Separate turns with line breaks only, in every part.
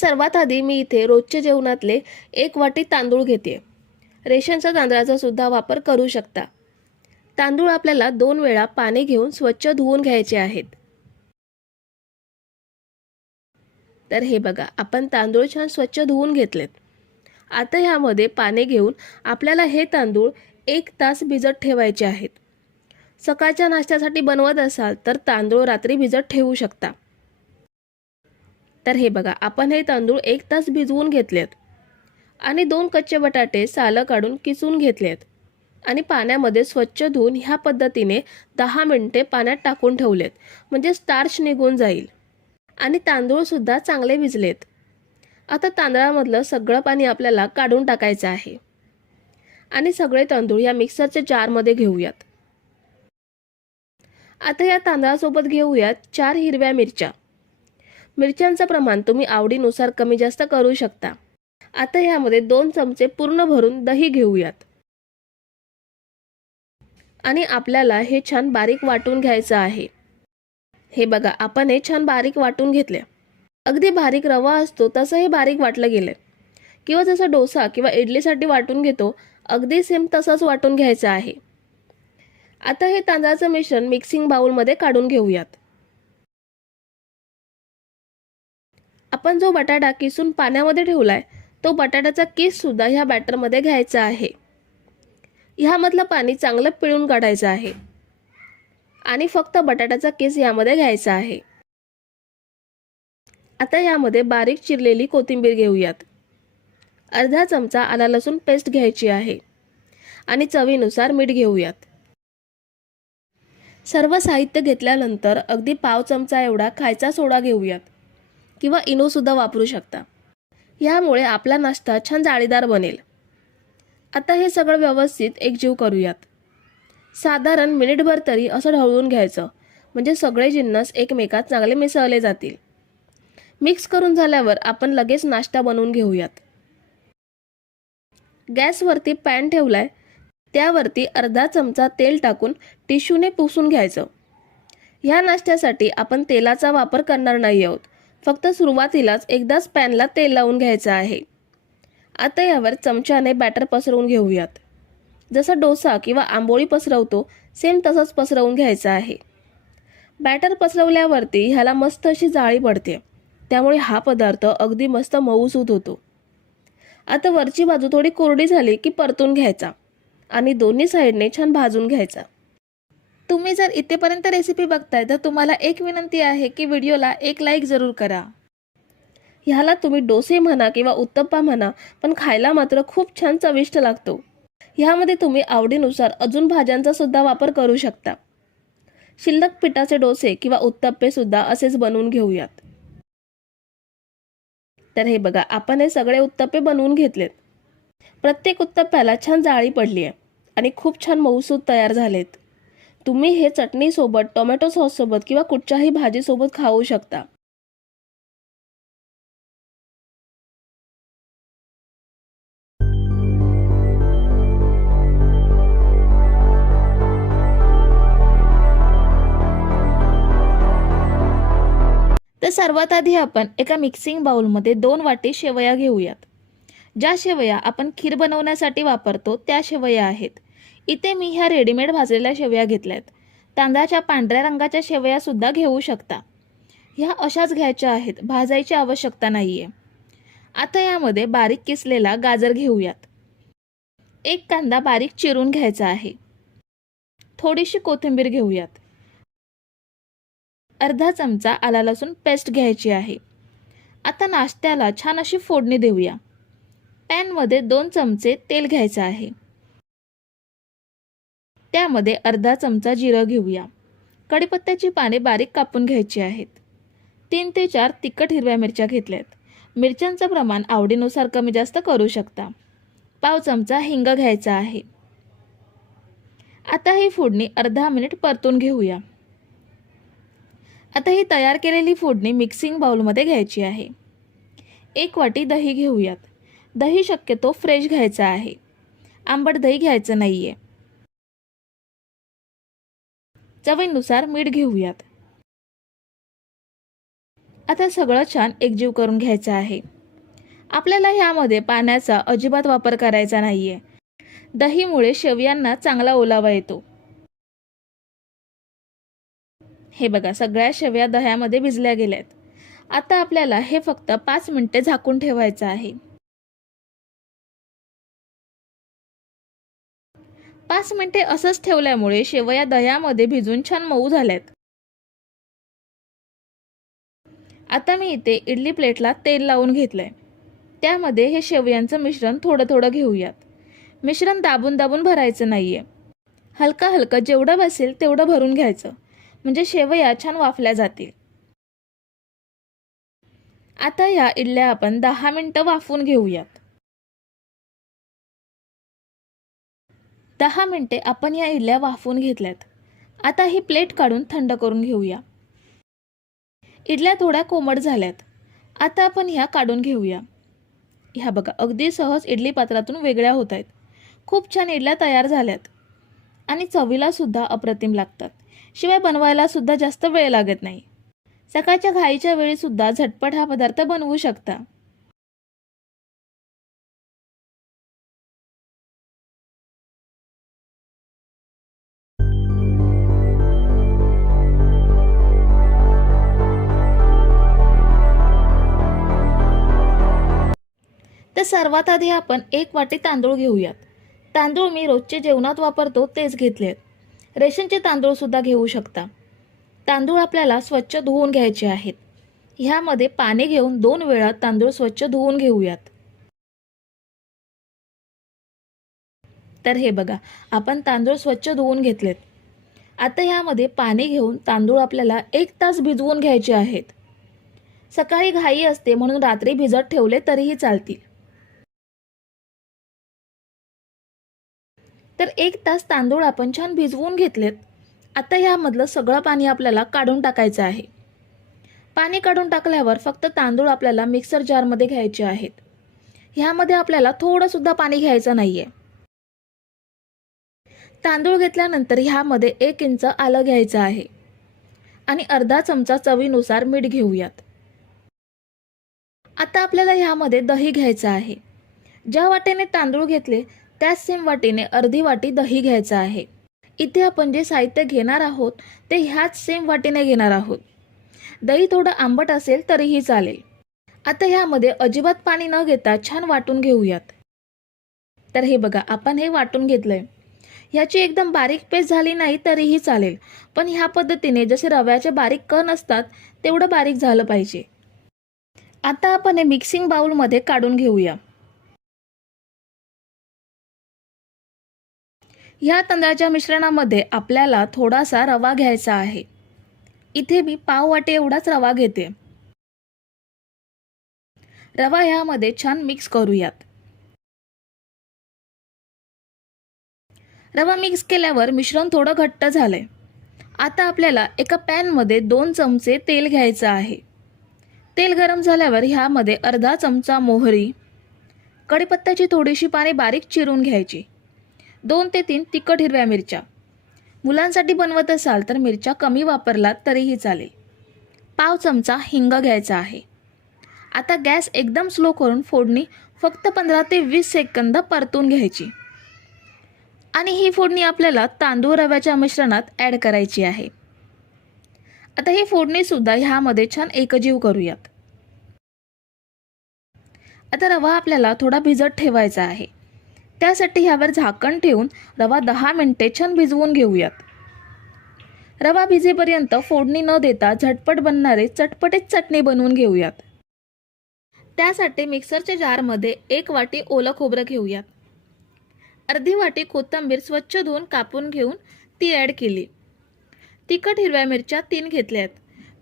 सर्वात आधी मी इथे रोजच्या जेवणातले एक वाटी तांदूळ घेते रेशनच्या तांदळाचा सुद्धा वापर करू शकता. तांदूळ आपल्याला दोन वेळा पाणी घेऊन स्वच्छ धुवून घ्यायचे आहेत. तर हे बघा आपण तांदूळ छान स्वच्छ धुवून घेतलेत. आता ह्यामध्ये पाणी घेऊन आपल्याला हे तांदूळ एक तास भिजत ठेवायचे आहेत. सकाळच्या नाश्त्यासाठी बनवत असाल तर तांदूळ रात्री भिजत ठेवू शकता. तर हे बघा आपण हे तांदूळ एक तास भिजवून घेतलेत. आणि दोन कच्चे बटाटे सालं काढून किसून घेतलेत. आणि पाण्यामध्ये स्वच्छ धुवून ह्या पद्धतीने दहा मिनटे पाण्यात टाकून ठेवलेत. म्हणजे स्टार्च निघून जाईल. आणि तांदूळसुद्धा चांगले भिजलेत. आता तांदळामधलं सगळं पाणी आपल्याला काढून टाकायचं आहे. आणि सगळे तांदूळ या मिक्सरच्या जारमध्ये घेऊयात. आता या तांदळासोबत घेऊयात चार हिरव्या मिरच्या. मिरच्यांचं प्रमाण तुम्ही आवडीनुसार कमी जास्त करू शकता. आता ह्यामध्ये दोन चमचे पूर्ण भरून दही घेऊयात. आणि आपल्याला हे छान बारीक वाटून घ्यायचं आहे. हे बघा आपण हे छान बारीक वाटून घेतले अगदी बारीक रवा असतो तसं हे बारीक वाटलं गेलं किंवा जसं डोसा किंवा इडलीसाठी वाटून घेतो अगदी सेम तसंच वाटून घ्यायचं आहे. आता हे तांदळाचं मिश्रण मिक्सिंग बाउलमध्ये काढून घेऊयात. आपण जो बटाटा किसून पाण्यामध्ये ठेवला आहे तो बटाट्याचा केससुद्धा ह्या बॅटरमध्ये घ्यायचा आहे. ह्यामधलं पाणी चांगलं पिळून काढायचं आहे. आणि फक्त बटाट्याचा केस यामध्ये घ्यायचा आहे. आता यामध्ये बारीक चिरलेली कोथिंबीर घेऊयात. अर्धा चमचा आला लसूण पेस्ट घ्यायची आहे. आणि चवीनुसार मीठ घेऊयात. सर्व साहित्य घेतल्यानंतर अगदी पाव चमचा एवढा खायचा सोडा घेऊयात. किंवा इनोसुद्धा वापरू शकता. यामुळे आपला नाश्ता छान जाळीदार बनेल. आता हे सगळं व्यवस्थित एकजीव करूयात. साधारण मिनिटभर तरी असं ढवळून घ्यायचं म्हणजे सगळे जिन्नस एकमेकात चांगले मिसळले जातील. मिक्स करून झाल्यावर आपण लगेच नाश्ता बनवून घेऊयात. गॅसवरती पॅन ठेवलाय त्यावरती अर्धा चमचा तेल टाकून टिश्यूने पुसून घ्यायचं. ह्या नाश्त्यासाठी आपण तेलाचा वापर करणार नाही आहोत फक्त सुरुवातीलाच एकदाच पॅनला तेल लावून घ्यायचं आहे. आता यावर चमच्याने बॅटर पसरवून घेऊयात. जसा डोसा किंवा आंबोळी पसरवतो सेम तसंच पसरवून घ्यायचं आहे. बॅटर पसरवल्यावरती ह्याला मस्त अशी जाळी पडते. त्यामुळे हा पदार्थ अगदी मस्त मऊसूत होतो. आता वरची बाजू थोडी कोरडी झाली की परतून घ्यायचा आणि दोन्ही साईडने छान भाजून घ्यायचा.
तुम्ही जर इथेपर्यंत रेसिपी बघताय तर तुम्हाला एक विनंती आहे की व्हिडिओला एक लाईक जरूर करा.
ह्याला तुम्ही डोसे म्हणा किंवा उत्तप्पा म्हणा पण खायला मात्र खूप छान चविष्ट लागतो. ह्यामध्ये तुम्ही आवडीनुसार अजून भाज्यांचा सुद्धा वापर करू शकता. शिल्लक पिठाचे डोसे किंवा उत्तप्पे सुद्धा असेच बनवून घेऊयात. तर हे बघा आपण हे सगळे उत्तप्पे बनवून घेतलेत. प्रत्येक उत्तप्प्याला छान जाळी पडली आहे आणि खूप छान मऊसूद तयार झालेत. तुम्ही हे चटणीसोबत टोमॅटो सॉससोबत किंवा कुठच्याही भाजीसोबत खाऊ शकता.
तर सर्वात आधी आपण एका मिक्सिंग बाउलमध्ये दोन वाटी शेवया घेऊयात. ज्या शेवया आपण खीर बनवण्यासाठी वापरतो त्या शेवया आहेत. इथे मी ह्या रेडीमेड भाजलेल्या शेवया घेतल्यात. तांदळाच्या पांढऱ्या रंगाच्या शेवया सुद्धा घेऊ शकता. ह्या अशाच घ्यायच्या आहेत भाजायची आवश्यकता नाही आहे आता यामध्ये बारीक किसलेला गाजर घेऊयात. एक कांदा बारीक चिरून घ्यायचा आहे. थोडीशी कोथिंबीर घेऊयात. अर्धा चमचा आला लसूण पेस्ट घ्यायची आहे. आता नाश्त्याला छान अशी फोडणी देऊया. पॅनमध्ये दोन चमचे तेल घ्यायचं आहे. त्यामध्ये अर्धा चमचा जिरं घेऊया. कडीपत्त्याची पाने बारीक कापून घ्यायची आहेत. तीन ते चार तिखट हिरव्या मिरच्या घेतल्यात. मिरच्यांचं प्रमाण आवडीनुसार कमी जास्त करू शकता. पाव चमचा हिंग घ्यायचा आहे. आता ही फोडणी अर्धा मिनिट परतून घेऊया. आता ही तयार केलेली फोडणी मिक्सिंग बाउलमध्ये घ्यायची आहे. एक वाटी दही घेऊयात. दही शक्यतो फ्रेश घ्यायचं आहे. आंबट दही घ्यायचं नाही आहे चवीनुसार मीठ घेऊयात. आता सगळं छान एकजीव करून घ्यायचं आहे. आपल्याला ह्यामध्ये पाण्याचा अजिबात वापर करायचा नाहीये. दहीमुळे शेवयांना चांगला ओलावा येतो. हे बघा सगळ्या शेवया दह्यामध्ये भिजल्या गेल्यात. आता आपल्याला हे फक्त पाच मिनिटे झाकून ठेवायचं आहे. पाच मिनिटे असंच ठेवल्यामुळे शेवया दह्यामध्ये भिजून छान मऊ झाल्यात. आता मी इथे इडली प्लेटला तेल लावून घेतलंय. त्यामध्ये हे शेवयांचं मिश्रण थोडं थोडं घेऊयात. मिश्रण दाबून दाबून भरायचं नाहीये. हलका हलका जेवढं बसेल तेवढं भरून घ्यायचं. म्हणजे शेवया छान वाफल्या जातील. आता ह्या इडल्या आपण दहा मिनटं वाफून घेऊयात. दहा मिनटे आपण या इडल्या वाफवून घेतल्यात. आता ही प्लेट काढून थंड करून घेऊया. इडल्या थोड्या कोमट झाल्यात. आता आपण ह्या काढून घेऊया. ह्या बघा अगदी सहज इडली पात्रातून वेगळ्या होत आहेत. खूप छान इडल्या तयार झाल्यात. आणि चवीलासुद्धा अप्रतिम लागतात. शिवाय बनवायलासुद्धा जास्त वेळ लागत नाही. सकाळच्या घाईच्या वेळीसुद्धा झटपट हा पदार्थ बनवू शकता. सर्वात आधी आपण एक वाटी तांदूळ घेऊयात. तांदूळ मी रोजचे जेवणात वापरतो तेच घेतले आहेत. रेशनचे तांदूळसुद्धा घेऊ शकता. तांदूळ आपल्याला स्वच्छ धुवून घ्यायचे आहेत. ह्यामध्ये पाणी घेऊन दोन वेळा तांदूळ स्वच्छ धुवून घेऊयात. तर हे बघा आपण तांदूळ स्वच्छ धुवून घेतलेत. आता ह्यामध्ये पाणी घेऊन तांदूळ आपल्याला एक तास भिजवून घ्यायचे आहेत. सकाळी घाई असते म्हणून रात्री भिजत ठेवले तरीही चालतील. तर एक तास तांदूळ आपण छान भिजवून घेतलेत. आता ह्यामधलं सगळं पाणी आपल्याला काढून टाकायचं आहे. पाणी काढून टाकल्यावर फक्त तांदूळ आपल्याला मिक्सर जारमध्ये घ्यायचे आहेत. ह्यामध्ये आपल्याला थोडंसुद्धा पाणी घ्यायचं नाहीये. तांदूळ घेतल्यानंतर ह्यामध्ये एक इंच आलं घ्यायचं आहे. आणि अर्धा चमचा चवीनुसार मीठ घेऊयात. आता आपल्याला ह्यामध्ये दही घ्यायचं आहे. ज्या वाटेने तांदूळ घेतले त्याच सेम वाटीने अर्धी वाटी दही घ्यायचं आहे. इथे आपण जे साहित्य घेणार आहोत ते ह्याच सेम वाटीने घेणार आहोत. दही थोडं आंबट असेल तरीही चालेल. आता ह्यामध्ये अजिबात पाणी न घेता छान वाटून घेऊयात. तर हे बघा आपण हे वाटून घेतलंय. ह्याची एकदम बारीक पेस्ट झाली नाही तरीही चालेल. पण ह्या पद्धतीने जसे रव्याचे बारीक कण असतात तेवढं बारीक झालं पाहिजे. आता आपण हे मिक्सिंग बाउलमध्ये काढून घेऊया. ह्या तांदळाच्या मिश्रणामध्ये आपल्याला थोडासा रवा घ्यायचा आहे. इथे मी पाव वाटे एवढाच रवा घेते. रवा ह्यामध्ये छान मिक्स करूयात. रवा मिक्स केल्यावर मिश्रण थोडं घट्ट झालंय. आता आपल्याला एका पॅनमध्ये दोन चमचे तेल घ्यायचं आहे. तेल गरम झाल्यावर ह्यामध्ये अर्धा चमचा मोहरी कढीपत्त्याची थोडीशी पाने बारीक चिरून घ्यायची. दोन ते तीन तिखट हिरव्या मिरच्या. मुलांसाठी बनवत असाल तर मिरच्या कमी वापरलात तरीही चालेल. पाव चमचा हिंग घ्यायचा आहे. आता गॅस एकदम स्लो करून फोडणी फक्त पंधरा ते वीस सेकंद परतून घ्यायची. आणि ही फोडणी आपल्याला तांदूळ रव्याच्या मिश्रणात ॲड करायची आहे. आता ही फोडणीसुद्धा ह्यामध्ये छान एकजीव करूयात. आता रवा आपल्याला थोडा भिजत ठेवायचा आहे. त्यासाठी ह्यावर झाकण ठेवून रवा दहा मिनटे छान भिजवून घेऊयात. रवा भिजेपर्यंत फोडणी न देता झटपट बनणारे चटपटीत चटणी बनवून घेऊयात. त्यासाठी मिक्सरच्या जारमध्ये एक वाटी ओलं खोबरं घेऊयात. अर्धी वाटी कोथिंबीर स्वच्छ धुवून कापून घेऊन ती ॲड केली. तिखट हिरव्या मिरच्या तीन घेतल्यात.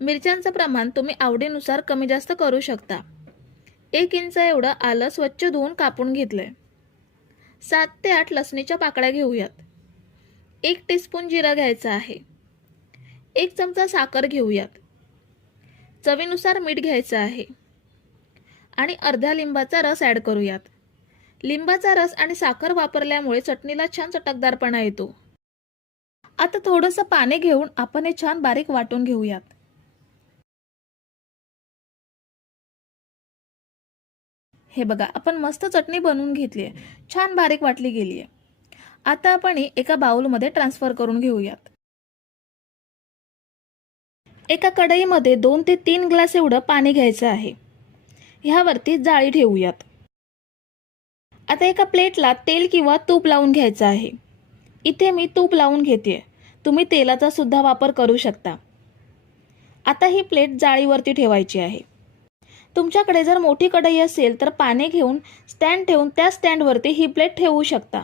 मिरच्यांचं प्रमाण तुम्ही आवडीनुसार कमी जास्त करू शकता. एक इंच एवढं आलं स्वच्छ धुवून कापून घेतलंय. सात ते आठ लसणीच्या पाकळ्या घेऊयात. एक टीस्पून जिरा घ्यायचा आहे. एक चमचा साखर घेऊयात. चवीनुसार मीठ घ्यायचं आहे. आणि अर्ध्या लिंबाचा रस ॲड करूयात. लिंबाचा रस आणि साखर वापरल्यामुळे चटणीला छान चटकदारपणा येतो. आता थोडंसं पाणी घेऊन आपण हे छान बारीक वाटून घेऊयात. हे बघा आपण मस्त चटणी बनवून घेतली आहे. छान बारीक वाटली गेली आहे. आता आपण एका बाउलमध्ये ट्रान्सफर करून घेऊयात. एका कढईमध्ये दोन ते तीन ग्लास एवढं पाणी घ्यायचं आहे. ह्यावरती जाळी ठेवूयात. आता एका प्लेटला तेल किंवा तूप लावून घ्यायचं आहे. इथे मी तूप लावून घेते. तुम्ही तेलाचा सुद्धा वापर करू शकता. आता ही प्लेट जाळीवरती ठेवायची आहे. तुमच्याकडे जर मोठी कढई असेल तर पाने घेऊन स्टँड ठेवून त्या स्टँडवरती ही प्लेट ठेवू शकता.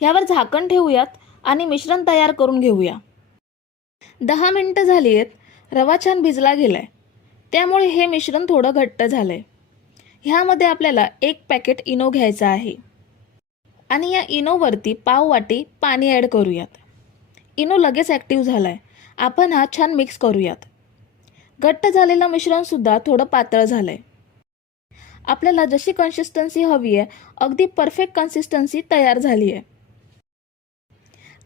ह्यावर झाकण ठेवूयात आणि मिश्रण तयार करून घेऊया. दहा मिनटं झाली आहेत रवा छान भिजला गेलाय. त्यामुळे हे मिश्रण थोडं घट्ट झालंय. ह्यामध्ये आपल्याला एक पॅकेट इनो घ्यायचा आहे. आणि या इनोवरती पाव वाटी पाणी ॲड करूयात. इनो लगेच ॲक्टिव्ह झाला आहे आपण हा छान मिक्स करूयात. घट्ट झालेलं मिश्रणसुद्धा थोडं पातळ झालं आहे आपल्याला जशी कन्सिस्टन्सी हवी आहे अगदी परफेक्ट कन्सिस्टन्सी तयार झाली आहे.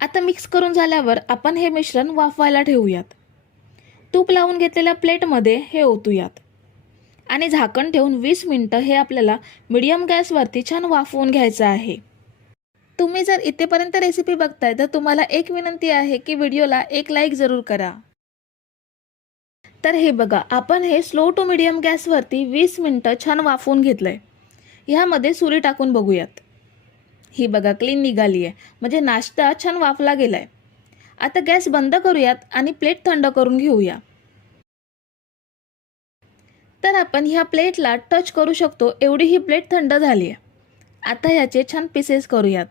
आता मिक्स करून झाल्यावर आपण हे मिश्रण वाफवायला ठेवूयात. तूप लावून घेतलेल्या प्लेटमध्ये हे ओतूयात. आणि झाकण ठेवून वीस मिनटं हे आपल्याला मिडियम गॅसवरती छान वाफवून घ्यायचं आहे. तुम्ही जर इथेपर्यंत रेसिपी बघताय तर तुम्हाला एक विनंती आहे की व्हिडिओला एक लाईक जरूर करा. तर हे बघा आपण हे स्लो टू मिडियम गॅसवरती वीस मिनटं छान वाफवून घेतलं आहे ह्यामध्ये सुरी टाकून बघूयात. ही बघा क्लीन निघाली आहे म्हणजे नाश्ता छान वाफला गेला आहे आता गॅस बंद करूयात आणि प्लेट थंड करून घेऊया. तर आपण ह्या प्लेटला टच करू शकतो एवढी ही प्लेट थंड झाली आहे आता ह्याचे छान पीसेस करूयात.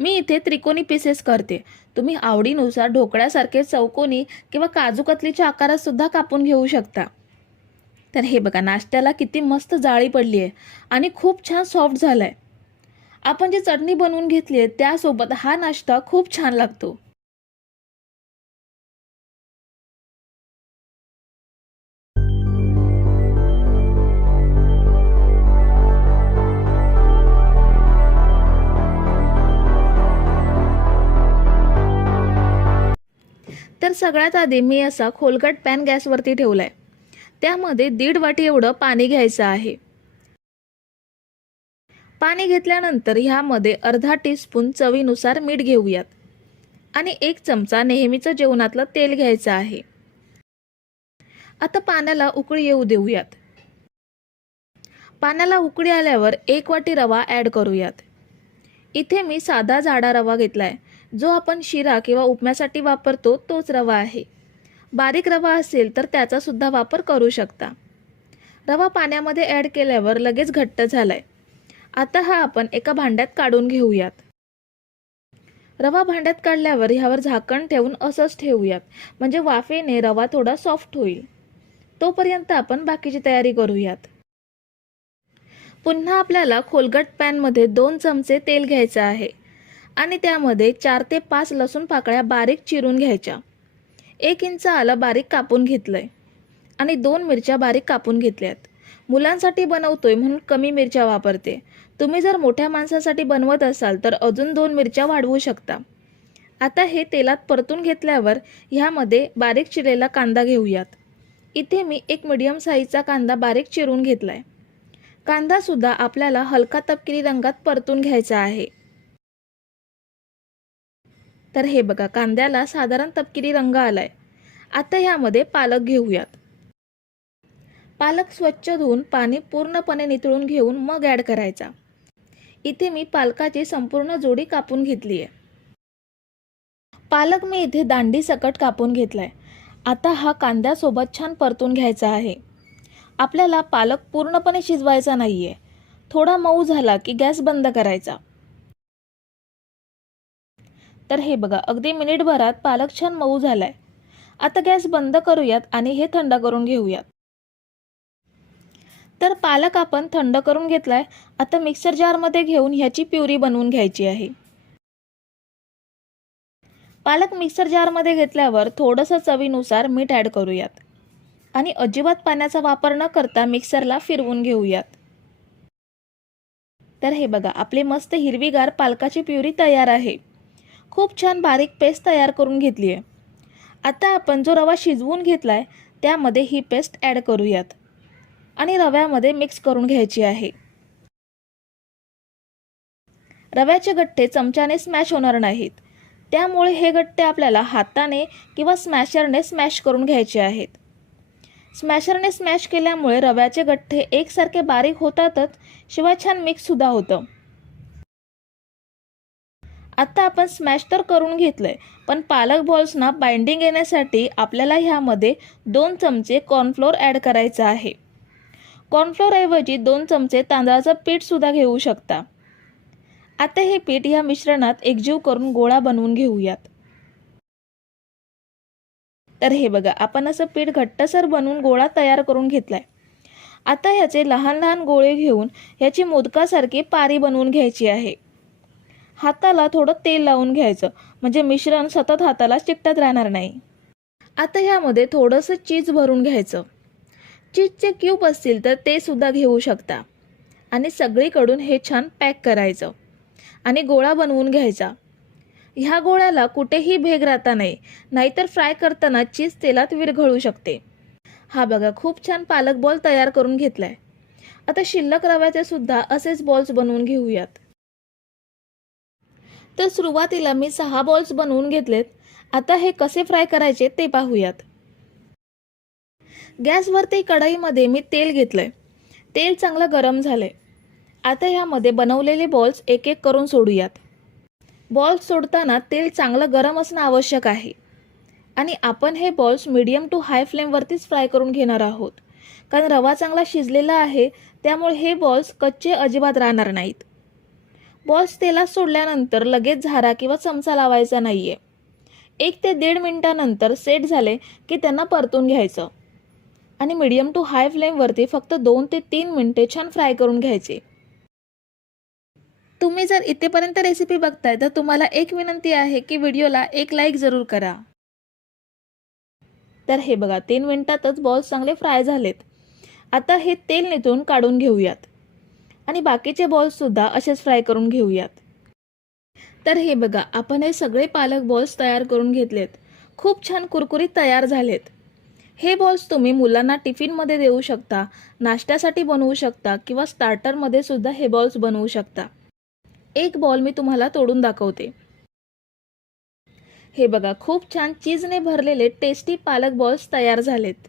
मी इथे त्रिकोणी पीसेस करते. तुम्ही आवडीनुसार ढोकळ्यासारखे चौकोनी किंवा काजू कतलीच्या आकारात सुद्धा कापून घेऊ शकता. तर हे बघा नाश्त्याला किती मस्त जाळी पडली आहे आणि खूप छान सॉफ्ट झाला आहे आपण जी चटणी बनवून घेतली आहे त्यासोबत हा नाश्ता खूप छान लागतो. सगळ्यात आधी मी असा खोलगट पॅन गॅसवरती ठेवलाय. त्यामध्ये दीड वाटी एवढं पाणी घ्यायचं आहे. पाणी घेतल्यानंतर ह्यामध्ये अर्धा टीस्पून चवीनुसार मीठ घेऊयात. आणि एक चमचा नेहमीचं जेवणातलं तेल घ्यायचं आहे. आता पाण्याला उकळी येऊ देऊयात. पाण्याला उकळी आल्यावर एक वाटी रवा ॲड करूयात. इथे मी साधा जाडा रवा घेतलाय. जो आपण शिरा किंवा उपम्यासाठी वापरतो तोच रवा आहे. बारीक रवा असेल तर त्याचासुद्धा वापर करू शकता. रवा पाण्यामध्ये ॲड केल्यावर लगेच घट्ट झालाय. आता हा आपण एका भांड्यात काढून घेऊयात. रवा भांड्यात काढल्यावर ह्यावर झाकण ठेवून असंच ठेवूयात. म्हणजे वाफेने रवा थोडा सॉफ्ट होईल. तोपर्यंत आपण बाकीची तयारी करूयात. पुन्हा आपल्याला खोलगट पॅनमध्ये दोन चमचे तेल घ्यायचं आहे. आणि त्यामध्ये चार ते पाच लसूण पाकळ्या बारीक चिरून घ्यायच्या. एक इंच आलं बारीक कापून घेतलं आहे आणि दोन मिरच्या बारीक कापून घेतल्यात. मुलांसाठी बनवतोय म्हणून कमी मिरच्या वापरते. तुम्ही जर मोठ्या माणसासाठी बनवत असाल तर अजून दोन मिरच्या वाढवू शकता. आता हे तेलात परतून घेतल्यावर ह्यामध्ये बारीक चिरलेला कांदा घेऊयात. इथे मी एक मिडियम साईजचा कांदा बारीक चिरून घेतला आहे कांदासुद्धा आपल्याला हलका तपकिरी रंगात परतून घ्यायचा आहे. तर हे बघा कांद्याला साधारण तपकिरी रंग आलाय. आता ह्यामध्ये पालक घेऊयात. पालक स्वच्छ धुवून पाणी पूर्णपणे नितळून घेऊन मग ॲड करायचा. इथे मी पालकाची संपूर्ण जोडी कापून घेतली आहे पालक मी इथे दांडी सकट कापून घेतलाय. आता हा कांद्यासोबत छान परतून घ्यायचा आहे. आपल्याला पालक पूर्णपणे शिजवायचा नाही आहे थोडा मऊ झाला की गॅस बंद करायचा. तर हे बघा अगदी मिनिटभरात पालक छान मऊ झालाय. आता गॅस बंद करूयात आणि हे थंड करून घेऊयात. तर पालक आपण थंड करून घेतलाय आता मिक्सर जारमध्ये घेऊन ह्याची प्युरी बनवून घ्यायची आहे. पालक मिक्सर जारमध्ये घेतल्यावर थोडंसं चवीनुसार मीठ ॲड करूयात. आणि अजिबात पाण्याचा वापर न करता मिक्सरला फिरवून घेऊयात. तर हे बघा आपली मस्त हिरवीगार पालकाची प्युरी तयार आहे. खूप छान बारीक पेस्ट तयार करून घेतली आहे. आता आपण जो रवा शिजवून घेतला आहे त्यामध्ये ही पेस्ट ॲड करूयात. आणि रव्यामध्ये मिक्स करून घ्यायची आहे. रव्याचे गठ्ठे चमच्याने स्मॅश होणार नाहीत. त्यामुळे हे गठ्ठे आपल्याला हाताने किंवा स्मॅशरने स्मॅश करून घ्यायचे आहेत. स्मॅशरने स्मॅश केल्यामुळे रव्याचे गठ्ठे एकसारखे बारीक होतातच शिवाय छान मिक्ससुद्धा होतं. आत्ता आपण स्मॅश तर करून घेतलं आहे पण पालक बॉल्सना बाइंडिंग येण्यासाठी आपल्याला ह्यामध्ये दोन चमचे कॉर्नफ्लोअर ॲड करायचं आहे. कॉर्नफ्लोअरऐवजी दोन चमचे तांदळाचं पीठसुद्धा घेऊ शकता. आता हे पीठ या मिश्रणात एकजीव करून गोळा बनवून घेऊयात. तर हे बघा आपण असं पीठ घट्टसर बनवून गोळा तयार करून घेतलाय. आता ह्याचे लहान लहान गोळे घेऊन ह्याची मोदकासारखी पारी बनवून घ्यायची आहे. हाताला थोडं तेल लावून घ्यायचं. म्हणजे मिश्रण सतत हाताला चिकटत राहणार नाही. आता ह्यामध्ये थोडंसं चीज भरून घ्यायचं. चीजचे क्यूब असतील तर ते सुद्धा घेऊ शकता. आणि सगळीकडून हे छान पॅक करायचं. आणि गोळा बनवून घ्यायचा. ह्या गोळ्याला कुठेही भेग राहता नाही. नाहीतर फ्राय करताना चीज तेलात विरघळू शकते. हा बघा खूप छान पालक बॉल तयार करून घेतलाय. आता शिल्लक रव्याचे सुद्धा असेच बॉल्स बनवून घेऊयात. तर सुरुवातीला मी सहा बॉल्स बनवून घेतलेत. आता हे कसे फ्राय करायचे ते पाहूयात. गॅसवरती कढईमध्ये मी तेल घेतलंय. तेल चांगलं गरम झालंय. आता ह्यामध्ये बनवलेले बॉल्स एक एक करून सोडूयात. बॉल्स सोडताना तेल चांगलं गरम असणं आवश्यक आहे. आणि आपण हे बॉल्स मीडियम टू हाय फ्लेमवरतीच फ्राय करून घेणार आहोत. कारण रवा चांगला शिजलेला आहे त्यामुळे हे बॉल्स कच्चे अजिबात राहणार नाहीत. बॉल्स तेलात सोडल्यानंतर लगेच झारा किंवा चमचा लावायचा नाहीये. एक ते दीड मिनिटानंतर सेट झाले की त्यांना परतून घ्यायचं. आणि मीडियम टू हाय फ्लेमवरती फक्त दोन ते तीन मिनिटे छान फ्राय करून घ्यायचे. तुम्ही जर इथेपर्यंत रेसिपी बघताय तर तुम्हाला एक विनंती आहे की व्हिडिओला एक लाईक जरूर करा. तर हे बघा तीन मिनिटातच बॉल्स चांगले फ्राय झालेत. आता हे तेल निथून काढून घेऊयात. आणि बाकीचे बॉल्ससुद्धा असेच फ्राय करून घेऊयात. तर हे बघा आपण हे सगळे पालक बॉल्स तयार करून घेतलेत. खूप छान कुरकुरीत तयार झालेत. हे बॉल्स तुम्ही मुलांना टिफिनमध्ये देऊ शकता नाश्त्यासाठी बनवू शकता किंवा स्टार्टरमध्ये सुद्धा हे बॉल्स बनवू शकता. एक बॉल मी तुम्हाला तोडून दाखवते. हे बघा खूप छान चीजने भरलेले टेस्टी पालक बॉल्स तयार झालेत.